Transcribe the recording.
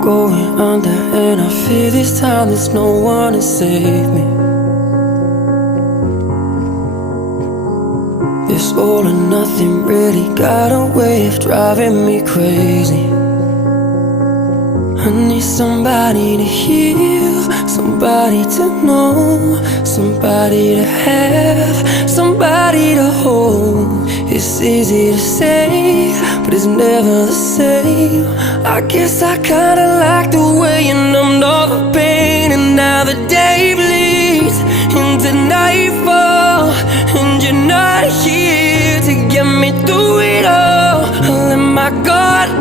going under, and I fear this time there's no one to save me. This all or nothing really got a way of driving me crazy. I need somebody to heal, somebody to know, somebody to have, somebody to hold. It's easy to say, but it's never the same. I guess I kinda like the way you numbed all the pain, and now the day bleeds into nightfall, and you're not here to get me through it all. I let my guard